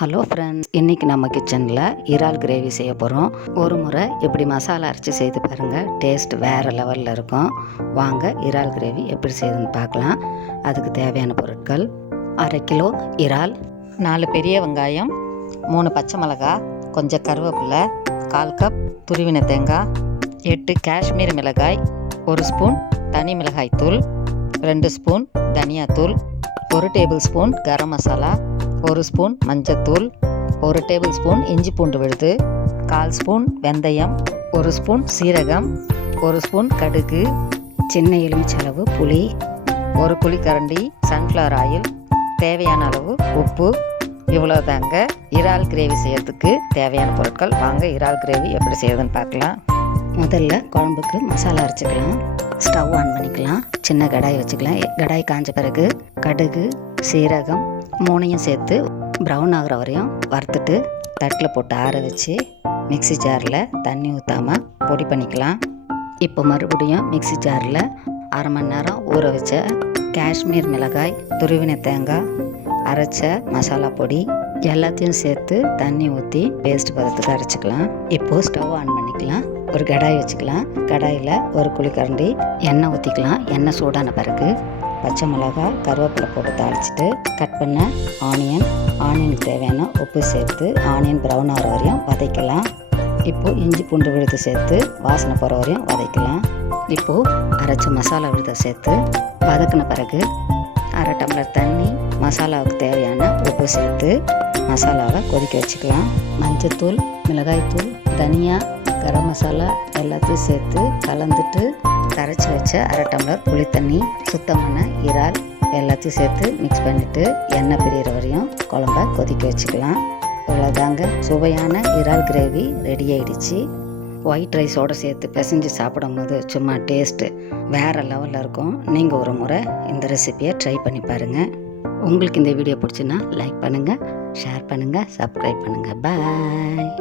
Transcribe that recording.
Hello friends, இன்றைக்கி நம்ம கிச்சனில் இறால் கிரேவி செய்ய போகிறோம். ஒரு முறை இப்படி மசாலா அரைச்சி செய்து பாருங்கள், டேஸ்ட் வேறு லெவலில் இருக்கும். வாங்க இறால் கிரேவி எப்படி செய்யுதுன்னு பார்க்கலாம். அதுக்கு தேவையான பொருட்கள்: 1/2 கிலோ இறால், 4 பெரிய வெங்காயம், 3 பச்சை மிளகாய், கொஞ்சம் கருவேப்பிலை, 1/4 கப் துருவின தேங்காய், 8 காஷ்மீர் மிளகாய், 1 ஸ்பூன் தனி மிளகாய் தூள், 2 ஸ்பூன் தனியாத்தூள், 1 table spoon garam masala, 1 spoon மஞ்சத்தூள், 1 டேபிள் ஸ்பூன் இஞ்சி பூண்டு விழுது, 1/4 ஸ்பூன் வெந்தயம், 1 ஸ்பூன் சீரகம், 1 ஸ்பூன் கடுகு, சின்ன எலுமிச்சளவு புளி, 1 குழிக்கரண்டி சன்ஃப்ளவர் ஆயில், தேவையான அளவு உப்பு. இவ்வளோதாங்க இறால் கிரேவி செய்யறதுக்கு தேவையான பொருட்கள். வாங்க இறால் கிரேவி எப்படி செய்யறதுன்னு பார்க்கலாம். முதல்ல குழம்புக்கு மசாலா அரைச்சிக்கலாம். ஸ்டவ் ஆன் பண்ணிக்கலாம். சின்ன கடாய் வச்சுக்கலாம். கடாய் காஞ்ச பிறகு கடுகு, சீரகம் 3ஐயும் சேர்த்து ப்ரௌன் ஆகிற வரையும் வறுத்துட்டு தட்டில் போட்டு ஆற வச்சு மிக்ஸி ஜாரில் தண்ணி ஊற்றாமல் பொடி பண்ணிக்கலாம். இப்போ மறுபடியும் மிக்ஸி ஜாரில் அரை மணி நேரம் ஊற வச்ச காஷ்மீர் மிளகாய், துருவின தேங்காய், அரைச்ச மசாலா பொடி எல்லாத்தையும் சேர்த்து தண்ணி ஊற்றி பேஸ்ட் பதத்துக்கு அரைச்சிக்கலாம். இப்போது ஸ்டவ் ஆன் பண்ணிக்கலாம். ஒரு கடாய் வச்சுக்கலாம். கடாயில் 1 குழிக்கரண்டி எண்ணெய் ஊற்றிக்கலாம். எண்ணெய் சூடான பிறகு பச்சை மிளகாய், கருவேப்பிலை போட்டு தாளிச்சிட்டு கட் பண்ண ஆனியனுக்கு தேவையான உப்பு சேர்த்து ஆனியன் ப்ரௌன் ஆகிற வரையும் வதக்கலாம். இப்போது இஞ்சி பூண்டு விழுது சேர்த்து வாசனை போகிற வரையும் வதக்கலாம். இப்போது அரைச்ச மசாலா விழுதை சேர்த்து வதக்கின பிறகு 1/2 டம்ளர் தண்ணி, மசாலாவுக்கு தேவையான உப்பு சேர்த்து மசாலாவை கொதிக்க வச்சுக்கலாம். மஞ்சத்தூள், மிளகாய்த்தூள், தனியா, கரம் மசாலா எல்லாத்தையும் சேர்த்து கலந்துட்டு கரைச்சி வச்ச 1/2 டம்ளர் புளி தண்ணி, சுத்தமான இறால் எல்லாத்தையும் சேர்த்து மிக்ஸ் பண்ணிவிட்டு எண்ணெய் பிரிகிற வரையும் குழம்ப கொதிக்க வச்சுக்கலாம். இவ்வளோதாங்க, சுவையான இறால் கிரேவி ரெடி ஆகிடுச்சு. ஒயிட் ரைஸோடு சேர்த்து பிசைஞ்சு சாப்பிடும்போது சும்மா டேஸ்ட்டு வேறு லெவலில் இருக்கும். நீங்கள் ஒரு முறை இந்த ரெசிபியை ட்ரை பண்ணி பாருங்கள். உங்களுக்கு இந்த வீடியோ பிடிச்சுன்னா லைக் பண்ணுங்கள், ஷேர் பண்ணுங்கள், சப்ஸ்கிரைப் பண்ணுங்கள். பாய்.